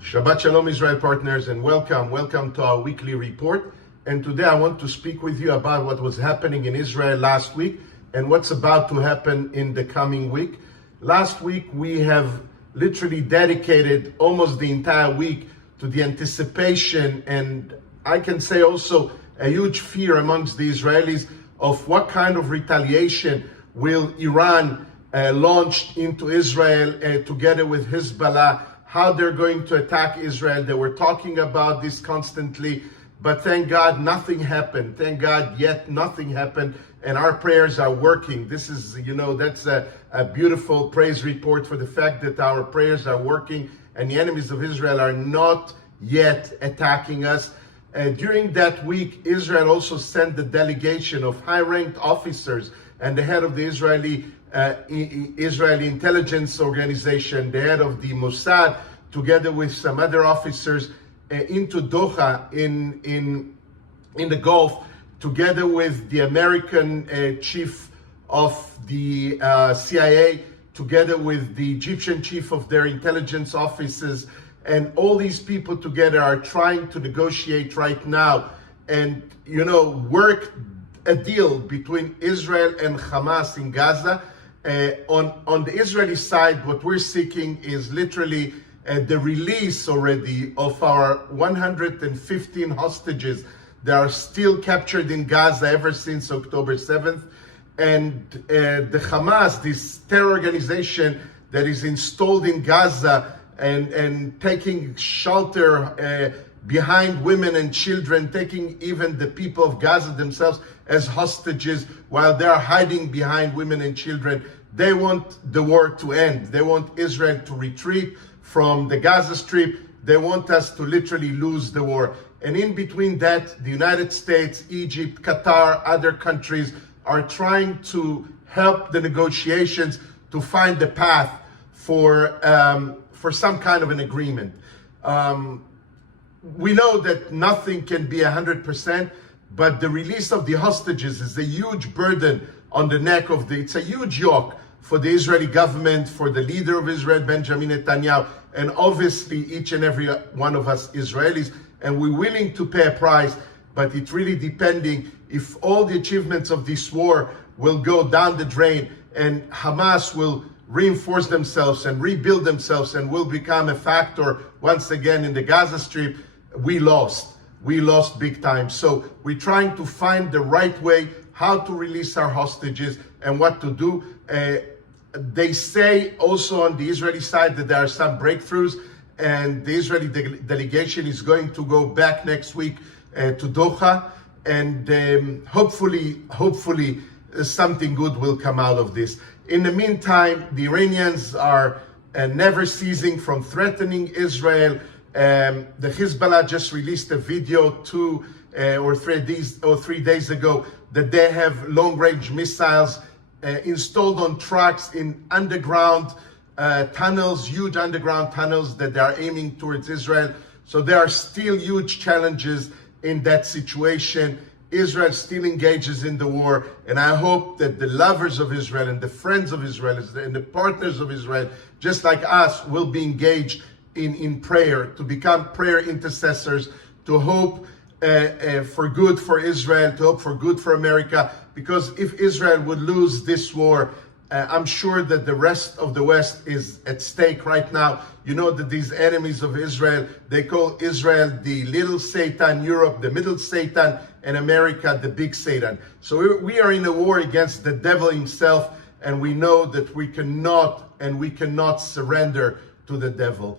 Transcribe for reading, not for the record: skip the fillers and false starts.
Shabbat Shalom, Israel partners, and welcome to our weekly report. And today I want to speak with you about what was happening in Israel last week and what's about to happen in the coming week. Last week we have literally dedicated almost the entire week to the anticipation, and I can say also a huge fear amongst the Israelis of what kind of retaliation will Iran launch into Israel together with Hezbollah, how they're going to attack Israel. They were talking about this constantly, but thank God nothing happened. Thank God yet nothing happened, and our prayers are working. This is, that's a beautiful praise report for the fact that our prayers are working and the enemies of Israel are not yet attacking us. During that week, Israel also sent the delegation of high-ranked officers and the head of the Israeli intelligence organization, the head of the Mossad, together with some other officers, into Doha in the Gulf, together with the American chief of the CIA, together with the Egyptian chief of their intelligence offices. And all these people together are trying to negotiate right now and, work a deal between Israel and Hamas in Gaza. On the Israeli side, what we're seeking is literally the release already of our 115 hostages that are still captured in Gaza ever since October 7th. And the Hamas, this terror organization that is installed in Gaza and taking shelter behind women and children, taking even the people of Gaza themselves as hostages while they are hiding behind women and children. They want the war to end. They want Israel to retreat from the Gaza Strip. They want us to literally lose the war. And in between that, the United States, Egypt, Qatar, other countries are trying to help the negotiations to find the path for some kind of an agreement. We know that nothing can be 100%, but the release of the hostages is a huge burden on the neck of it's a huge yoke for the Israeli government, for the leader of Israel, Benjamin Netanyahu, and obviously each and every one of us Israelis. And we're willing to pay a price, but it's really depending if all the achievements of this war will go down the drain and Hamas will reinforce themselves and rebuild themselves and will become a factor once again in the Gaza Strip. We lost big time. So we're trying to find the right way how to release our hostages and what to do. They say also on the Israeli side that there are some breakthroughs, and the Israeli delegation is going to go back next week to Doha, and hopefully something good will come out of this. In the meantime, the Iranians are never ceasing from threatening Israel. The Hezbollah just released a video 2 or 3 days ago that they have long-range missiles installed on trucks in underground tunnels, huge underground tunnels that they are aiming towards Israel. So there are still huge challenges in that situation. Israel still engages in the war, and I hope that the lovers of Israel and the friends of Israel and the partners of Israel, just like us, will be engaged in prayer, to become prayer intercessors, to hope for good for Israel, to hope for good for America, because if Israel would lose this war, I'm sure that the rest of the West is at stake right now. You know that these enemies of Israel, they call Israel the little Satan, Europe the middle Satan, and America the big Satan. So we are in a war against the devil himself, and we know that we cannot surrender to the devil.